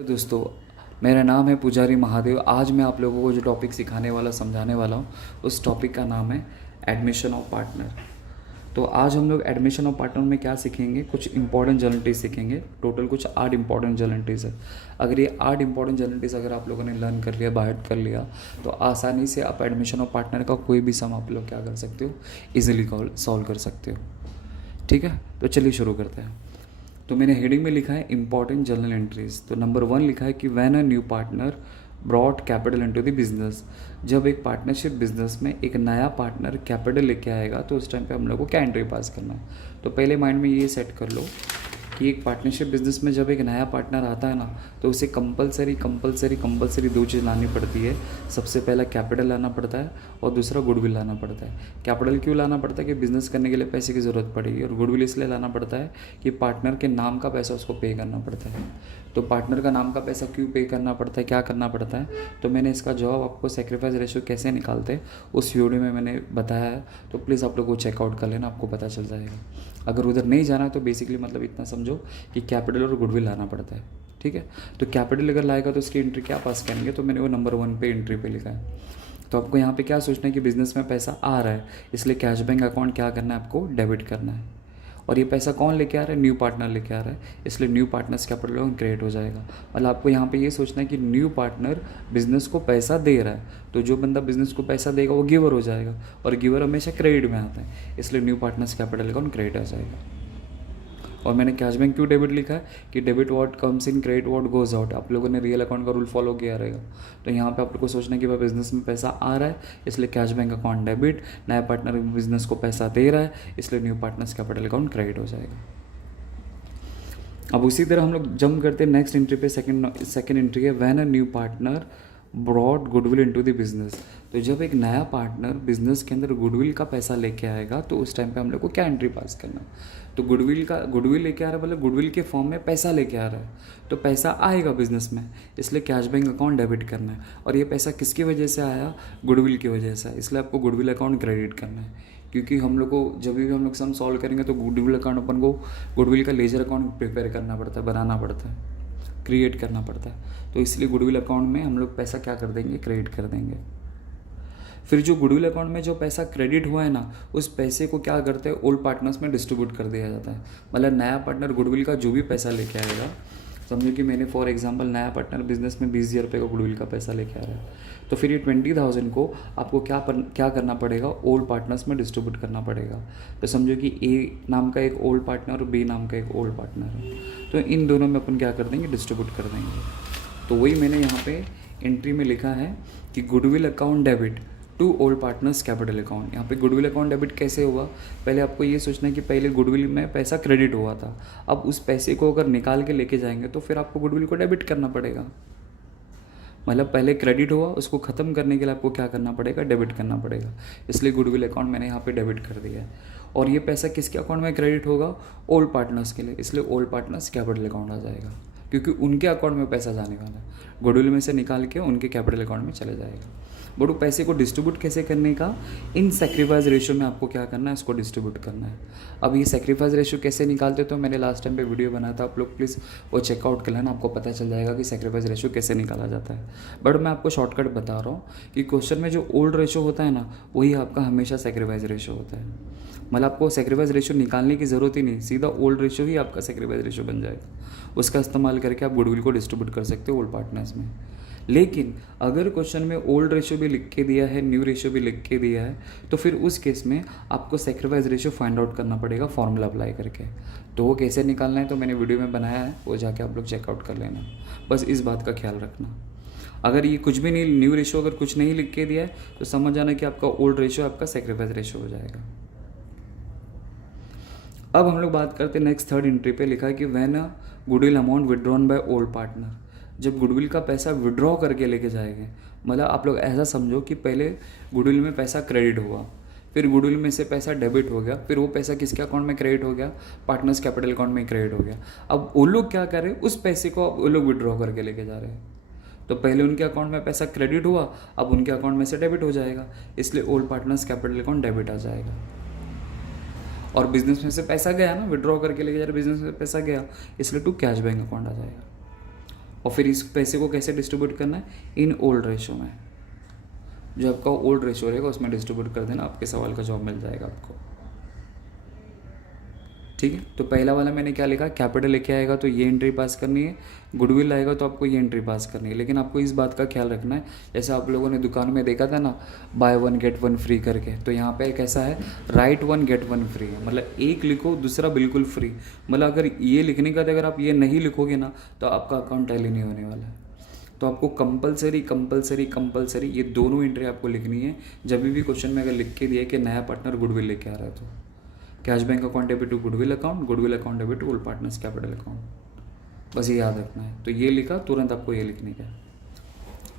दोस्तों, मेरा नाम है पुजारी महादेव। आज मैं आप लोगों को जो टॉपिक सिखाने वाला समझाने वाला हूँ उस टॉपिक का नाम है एडमिशन ऑफ पार्टनर। तो आज हम लोग एडमिशन ऑफ पार्टनर में क्या सीखेंगे, कुछ इंपॉर्टेंट जर्नलिटीज सीखेंगे। टोटल कुछ 8 इंपॉर्टेंट जर्नलिटीज है। अगर ये 8 इंपॉर्टेंट जर्नलिटीज अगर आप लोगों ने लर्न कर लिया, बाहर कर लिया, तो आसानी से आप एडमिशन ऑफ पार्टनर का कोई भी सम आप लोग क्या कर सकते हो, ईजिली सॉल्व कर सकते हो। ठीक है, तो चलिए शुरू करते हैं। तो मैंने हेडिंग में लिखा है इंपॉर्टेंट जर्नल एंट्रीज। तो नंबर 1 लिखा है कि when a new partner brought capital into the business. जब एक पार्टनरशिप बिजनेस में एक नया पार्टनर कैपिटल लेके आएगा तो उस टाइम पे हम लोग को क्या एंट्री पास करना है। तो पहले माइंड में ये सेट कर लो कि एक पार्टनरशिप बिजनेस में जब एक नया पार्टनर आता है ना, तो उसे कंपलसरी 2 चीज़ लानी पड़ती है। सबसे पहला कैपिटल लाना पड़ता है और दूसरा गुडविल लाना पड़ता है। कैपिटल क्यों लाना पड़ता है कि बिज़नेस करने के लिए पैसे की ज़रूरत पड़ेगी, और गुडविल इसलिए लाना पड़ता है कि पार्टनर के नाम का पैसा उसको पे करना पड़ता है। तो पार्टनर का नाम का पैसा क्यों पे करना पड़ता है, क्या करना पड़ता है, तो मैंने इसका जवाब आपको सेक्रीफाइस रेशियो कैसे निकालते हैं उस वीडियो में मैंने बताया है। तो प्लीज़ आप लोग वो चेकआउट कर लेना, आपको पता चल जाएगा। अगर उधर नहीं जाना तो बेसिकली मतलब इतना समझो कि कैपिटल और गुडविल लाना पड़ता है। ठीक है, तो कैपिटल अगर लाएगा तो उसकी एंट्री क्या पास करेंगे, तो मैंने वो नंबर 1 पे एंट्री पे लिखा है। तो आपको यहाँ पे क्या सोचना है कि बिजनेस में पैसा आ रहा है, इसलिए कैश बैंक अकाउंट क्या करना है, आपको डेबिट करना है। और ये पैसा कौन लेके आ रहा है, न्यू पार्टनर लेके आ रहा है, इसलिए new partners capital loan create हो जाएगा। मतलब आपको यहाँ पे ये सोचना है कि न्यू पार्टनर बिजनेस को पैसा दे रहा है, तो जो बंदा बिजनेस को पैसा देगा वो गिवर हो जाएगा, और गिवर हमेशा क्रेडिट में आता है, इसलिए new partners capital account create हो जाएगा। और मैंने कैश बैंक क्यों डेबिट लिखा है कि debit what comes in, credit what goes out. आप लोगों ने रियल अकाउंट का रूल फॉलो किया रहेगा। तो यहाँ पे आप लोग को सोचना है कि भाई बिजनेस में पैसा आ रहा है, इसलिए कैश बैंक अकाउंट डेबिट, नया पार्टनर बिजनेस को पैसा दे रहा है, इसलिए new partners capital account credit हो जाएगा। अब उसी तरह हम लोग जंप करते हैं नेक्स्ट एंट्री पे। सेकंड एंट्री है when a new partner brought goodwill into the business. तो जब एक नया पार्टनर बिजनेस के अंदर गुडविल का पैसा लेके आएगा तो उस टाइम पे हम लोग को क्या एंट्री पास करना है। तो गुडविल लेके आ रहा है, मतलब गुडविल के फॉर्म में पैसा लेके आ रहा है, तो पैसा आएगा बिजनेस में, इसलिए कैश बैंक अकाउंट डेबिट करना है। और ये पैसा किसकी वजह से आया, गुडविल की वजह से, इसलिए आपको गुडविल अकाउंट क्रेडिट करना है। क्योंकि हम लोग को जब भी हम लोग सम सॉल्व करेंगे तो गुडविल अकाउंट अपन को गुडविल का लेजर अकाउंट प्रिपेयर करना पड़ता है, बनाना पड़ता है, क्रिएट करना पड़ता है। तो इसलिए गुडविल अकाउंट में हम लोग पैसा क्या कर देंगे, क्रेडिट कर देंगे। फिर जो गुडविल अकाउंट में जो पैसा क्रेडिट हुआ है ना, उस पैसे को क्या करते हैं, ओल्ड पार्टनर्स में डिस्ट्रीब्यूट कर दिया जाता है। मतलब नया पार्टनर गुडविल का जो भी पैसा लेके आएगा, समझो कि मैंने फॉर एग्जांपल नया पार्टनर बिजनेस में 20,000 रुपये का गुडविल का पैसा लेके आ रहा है, तो फिर ये 20,000 को आपको क्या करना पड़ेगा, ओल्ड पार्टनर्स में डिस्ट्रीब्यूट करना पड़ेगा। तो समझो कि ए नाम का एक ओल्ड पार्टनर और बी नाम का एक ओल्ड पार्टनर है, तो इन दोनों में अपन क्या कर देंगे, डिस्ट्रीब्यूट कर देंगे। तो वही मैंने यहाँ पे एंट्री में लिखा है कि goodwill account debit to old partners capital account. यहाँ पे गुडविल अकाउंट डेबिट कैसे होगा, पहले आपको ये सोचना है कि पहले गुडविल में पैसा क्रेडिट हुआ था, अब उस पैसे को अगर निकाल के लेके जाएंगे तो फिर आपको गुडविल को डेबिट करना पड़ेगा। मतलब पहले क्रेडिट हुआ, उसको ख़त्म करने के लिए आपको क्या करना पड़ेगा, डेबिट करना पड़ेगा, इसलिए गुडविल अकाउंट मैंने यहाँ पे डेबिट कर दिया है। और ये पैसा किसके अकाउंट में क्रेडिट होगा, ओल्ड पार्टनर्स के लिए, इसलिए ओल्ड पार्टनर्स कैपिटल अकाउंट आ जाएगा, क्योंकि उनके अकाउंट में पैसा जाने वाला है, गुडविल में से निकाल के उनके कैपिटल अकाउंट में चले जाएगा। बट पैसे को डिस्ट्रीब्यूट कैसे करने का, इन सेक्रीफाइस रेशियो में आपको क्या करना है, इसको डिस्ट्रीब्यूट करना है। अब ये सेक्रीफाइस रेशियो कैसे निकालते तो मैंने लास्ट टाइम पे वीडियो बनाया था, आप लोग प्लीज़ वो चेकआउट कर लेना, आपको पता चल जाएगा कि सेक्रीफाइस रेशियो कैसे निकाला जाता है। बट मैं आपको शॉर्टकट बता रहा हूँ कि क्वेश्चन में जो ओल्ड रेशियो होता है ना, वही आपका हमेशा सेक्रीफाइस रेशियो होता है। मतलब आपको सेक्रीफाइस रेशियो निकालने की ज़रूरत ही नहीं, सीधा ओल्ड रेशियो ही आपका सेक्रीफाइस रेशियो बन जाएगा। उसका इस्तेमाल करके आप गुडविल को डिस्ट्रीब्यूट कर सकते हो ओल्ड पार्टनर्स में। लेकिन अगर क्वेश्चन में ओल्ड रेशियो भी लिख के दिया है, न्यू रेशियो भी लिख के दिया है, तो फिर उस केस में आपको सेक्रीफाइस रेशियो फाइंड आउट करना पड़ेगा फॉर्मूला अप्लाई करके। तो वो कैसे निकालना है तो मैंने वीडियो में बनाया है, वो जाके आप लोग चेकआउट कर लेना। बस इस बात का ख्याल रखना। अगर ये कुछ भी नहीं, न्यू रेशियो अगर कुछ नहीं लिख के दिया है तो समझ जाना कि आपका ओल्ड रेशियो आपका सेक्रीफाइस रेशियो हो जाएगा। अब हम लोग बात करते हैं नेक्स्ट थर्ड एंट्री पे। लिखा है कि when a goodwill amount withdrawn by old partner. जब गुडविल का पैसा विड्रॉ करके लेके जाएंगे, मतलब आप लोग ऐसा समझो कि पहले गुडविल में पैसा क्रेडिट हुआ, फिर गुडविल में से पैसा डेबिट हो गया, फिर वो पैसा किसके अकाउंट में क्रेडिट हो गया, पार्टनर्स कैपिटल अकाउंट में क्रेडिट हो गया। अब वो लोग क्या कर रहे हैं, उस पैसे को अब वो लोग विड्रॉ करके लेके जा रहे हैं। तो पहले उनके अकाउंट में पैसा क्रेडिट हुआ, अब उनके अकाउंट में से डेबिट हो जाएगा, इसलिए old partners capital account debit आ जाएगा। और बिजनेस में से पैसा गया ना, विड्रॉ करके लेके जा रहे, बिजनेस में पैसा गया, इसलिए टू कैश बैंक अकाउंट आ जाएगा। और फिर इस पैसे को कैसे डिस्ट्रीब्यूट करना है, इन ओल्ड रेशो में। जो आपका ओल्ड रेशो रहेगा उसमें डिस्ट्रीब्यूट कर देना, आपके सवाल का जवाब मिल जाएगा आपको। ठीक है, तो पहला वाला मैंने क्या लिखा, कैपिटल लेके आएगा तो ये एंट्री पास करनी है, गुडविल आएगा तो आपको ये एंट्री पास करनी है। लेकिन आपको इस बात का ख्याल रखना है, जैसे आप लोगों ने दुकान में देखा था ना, by one get one free करके, तो यहाँ पे कैसा है, right one get one free है, मतलब एक लिखो दूसरा बिल्कुल फ्री। मतलब अगर ये लिखने का अगर आप ये नहीं लिखोगे ना तो आपका अकाउंट टैली नहीं होने वाला है। तो आपको कंपलसरी कंपलसरी कंपलसरी ये दोनों एंट्री आपको लिखनी है। जब भी क्वेश्चन में अगर लिख के दिया कि नया पार्टनर गुडविल लेके आ रहा है, तो cash bank account debit to goodwill account debit to old partners capital account, बस ये याद रखना है। तो ये लिखा, तुरंत आपको ये लिखने का है।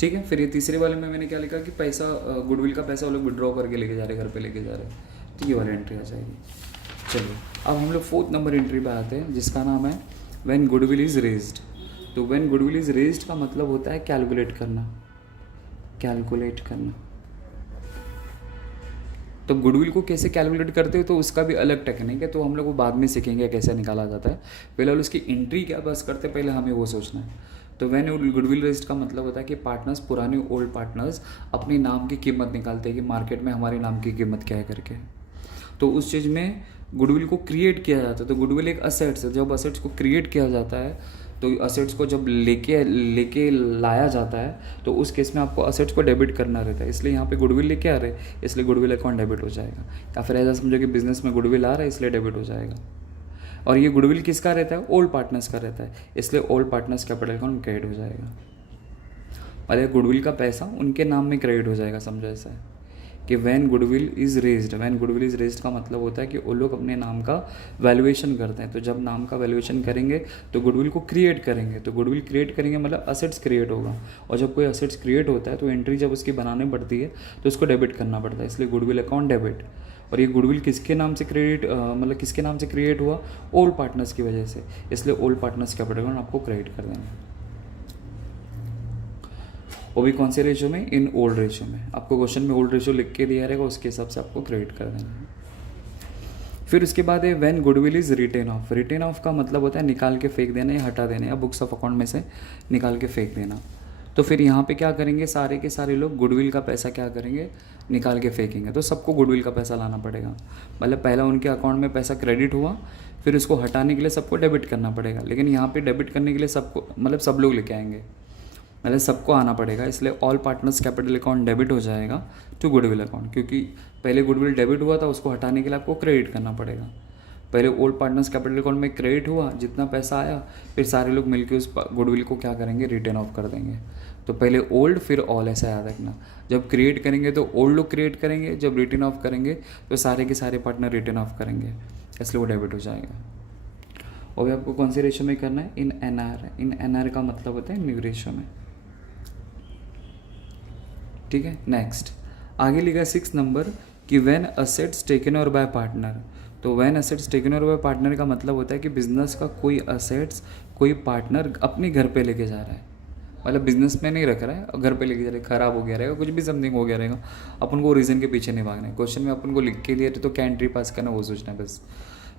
ठीक है, फिर ये तीसरे वाले में मैंने क्या लिखा कि पैसा, गुडविल का पैसा वो लोग विड्रॉ करके लेके जा रहे, घर पे लेके जा रहे हैं, तो ये वाली एंट्री आ जाएगी। चलिए अब हम लोग 4th नंबर एंट्री पे आते हैं, जिसका नाम है व्हेन गुडविल इज़ रेज्ड। तो व्हेन गुडविल इज़ रेज्ड का मतलब होता है कैलकुलेट करना, कैलकुलेट करना। तो गुडविल को कैसे कैलकुलेट करते हो तो उसका भी अलग टेक्निक है, तो हम लोग वो बाद में सीखेंगे कैसे निकाला जाता है। फिलहाल उसकी एंट्री क्या बस करते पहले हमें वो सोचना है। तो व्हेन गुडविल रेज्ड का मतलब होता है कि पार्टनर्स, पुराने ओल्ड पार्टनर्स अपने नाम की कीमत निकालते हैं कि मार्केट में हमारे नाम की कीमत क्या है करके। तो उस चीज़ में गुडविल को क्रिएट किया जाता है। तो गुडविल एक असेट्स है, जब असेट्स को क्रिएट किया जाता है तो असेट्स को जब लेके लाया जाता है तो उस केस में आपको असेट्स को डेबिट करना रहता है, इसलिए यहाँ पे गुडविल लेके आ रहे हैं, इसलिए गुडविल अकाउंट डेबिट हो जाएगा। या फिर ऐसा समझो कि बिजनेस में गुडविल आ रहा है इसलिए डेबिट हो जाएगा। और ये गुडविल किसका रहता है, ओल्ड पार्टनर्स का रहता है, इसलिए old partners capital account credit हो जाएगा। और ये गुडविल का पैसा उनके नाम में क्रेडिट हो जाएगा। समझो ऐसा है कि व्हेन गुडविल इज़ रेज्ड का मतलब होता है कि वो लोग अपने नाम का वैल्यूएशन करते हैं। तो जब नाम का वैल्यूएशन करेंगे तो गुडविल को क्रिएट करेंगे, तो गुडविल क्रिएट करेंगे मतलब असेट्स क्रिएट होगा। और जब कोई असेट्स क्रिएट होता है तो एंट्री जब उसकी बनानी पड़ती है तो उसको डेबिट करना पड़ता है, इसलिए गुडविल अकाउंट डेबिट। और ये गुडविल किसके नाम से क्रेडिट, मतलब किसके नाम से क्रिएट हुआ, ओल्ड पार्टनर्स की वजह से, इसलिए ओल्ड पार्टनर्स कैपिटल अकाउंट आपको क्रेडिट कर देंगे। वो भी कौन से रेशो में, इन ओल्ड रेशो में। आपको क्वेश्चन में ओल्ड रेशो लिख के दिया रहेगा, उसके हिसाब से आपको क्रेडिट कर देना है। फिर उसके बाद है when goodwill is written off. Written off का मतलब होता है निकाल के फेंक देना या हटा देना, या बुक्स ऑफ अकाउंट में से निकाल के फेंक देना। तो फिर यहाँ पे क्या करेंगे, सारे के सारे लोग गुडविल का पैसा क्या करेंगे, निकाल के फेंकेंगे। तो सबको गुडविल का पैसा लाना पड़ेगा, मतलब पहला उनके अकाउंट में पैसा क्रेडिट हुआ, फिर उसको हटाने के लिए सबको डेबिट करना पड़ेगा। लेकिन यहाँ पे डेबिट करने के लिए सबको, मतलब सब लोग लेके आएंगे, मतलब सबको आना पड़ेगा, इसलिए all partners capital account debit हो जाएगा टू गुडविल अकाउंट। क्योंकि पहले गुडविल डेबिट हुआ था, उसको हटाने के लिए आपको क्रेडिट करना पड़ेगा। पहले ओल्ड पार्टनर्स कैपिटल अकाउंट में क्रेडिट हुआ, जितना पैसा आया फिर सारे लोग मिलकर उस गुडविल को क्या करेंगे, रिटर्न ऑफ कर देंगे। तो पहले ओल्ड फिर ऑल, ऐसा याद रखना। जब क्रिएट करेंगे तो ओल्ड लोग क्रिएट करेंगे, जब रिटर्न ऑफ करेंगे तो सारे के सारे पार्टनर रिटर्न ऑफ करेंगे, इसलिए वो डेबिट हो जाएगा। और भी आपको कौन से रेशो में करना है, इन एनआर। इन एनआर का मतलब होता है न्यू रेशो में। ठीक है, नेक्स्ट आगे लिखा 6 नंबर कि when assets taken over by partner. तो when assets taken over by partner का मतलब होता है कि बिजनेस का कोई असेट्स कोई पार्टनर अपने घर पे लेके जा रहा है, मतलब बिजनेस में नहीं रख रहा है, घर पे लेके जा रहा है, खराब हो गया रहेगा, कुछ भी समथिंग हो गया रहेगा, अपन को रीज़न के पीछे नहीं भागना है। क्वेश्चन में अपन को लिख के दिया तो क्या एंट्री पास करना वो सोचना है बस।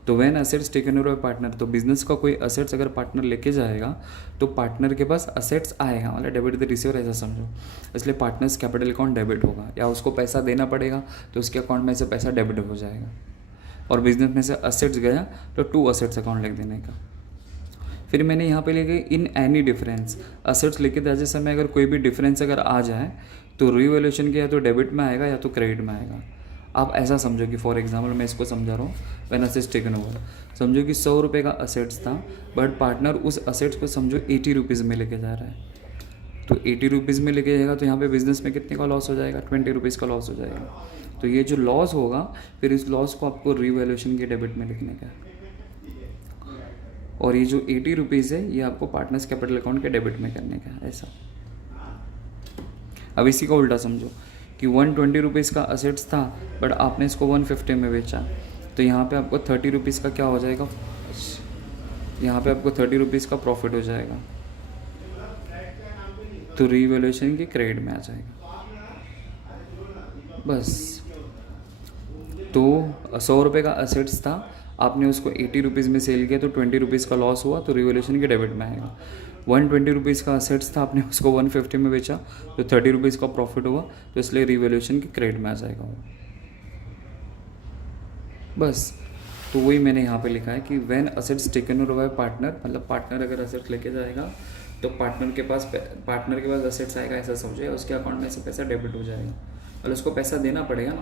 तो when assets taken over by partner, तो बिजनेस का कोई असेट्स अगर पार्टनर लेके जाएगा तो पार्टनर के पास असेट्स आएगा, मतलब डेबिट द रिसीवर ऐसा समझो, इसलिए पार्टनर्स कैपिटल अकाउंट डेबिट होगा। या उसको पैसा देना पड़ेगा तो उसके अकाउंट में से पैसा डेबिट हो जाएगा। और बिजनेस में से असेट्स गया तो टू असेट्स अकाउंट लिख देने का। फिर मैंने यहाँ पे लिखे इन एनी डिफरेंस। असेट्स लेके जाते समय अगर कोई भी डिफरेंस अगर आ जाए तो रीवैल्यूएशन किया तो डेबिट में आएगा या तो क्रेडिट में आएगा। आप ऐसा समझो कि फॉर एग्जांपल मैं इसको समझा रहा हूँ, व्हेन असेट्स टेकन ओवर, समझो कि 100 रुपये का असेट्स था, बट पार्टनर उस असेट्स को समझो 80 रुपीज़ में लेके जा रहा है। तो 80 रुपीज़ में लेके जाएगा तो यहाँ पे बिजनेस में कितने का लॉस हो जाएगा, 20 रुपीज़ का लॉस हो जाएगा। तो ये जो लॉस होगा फिर इस लॉस को आपको रीवैल्यूएशन के डेबिट में लिखने का। और ये जो 80 रुपीज़ है ये आपको पार्टनर्स कैपिटल अकाउंट के डेबिट में करने का, ऐसा। अब इसी का उल्टा समझो कि 120 रुपीज़ का असेट्स था बट आपने इसको 150 में बेचा, तो यहाँ पे आपको 30 रुपीज़ का क्या हो जाएगा, यहाँ पे आपको 30 रुपीज़ का प्रॉफिट हो जाएगा, तो रीवैल्यूएशन के क्रेडिट में आ जाएगा बस। तो 100 रुपये का असेट्स था, आपने उसको 80 रुपीज़ में सेल किया तो 20 रुपीज़ का लॉस हुआ, तो रिवैल्यूएशन के डेबिट में आएगा। ₹120 का असेट्स था, आपने उसको 150 में बेचा तो ₹30 का प्रॉफिट हुआ, तो इसलिए रिवैल्यूएशन की क्रेडिट में आ जाएगा वो। बस, तो वही मैंने यहाँ पे लिखा है कि when assets taken over by partner, मतलब पार्टनर अगर असेट्स लेके जाएगा तो पार्टनर के पास असेट्स आएगा ऐसा समझे, उसके अकाउंट में से पैसा डेबिट हो जाएगा, और उसको पैसा देना पड़ेगा ना।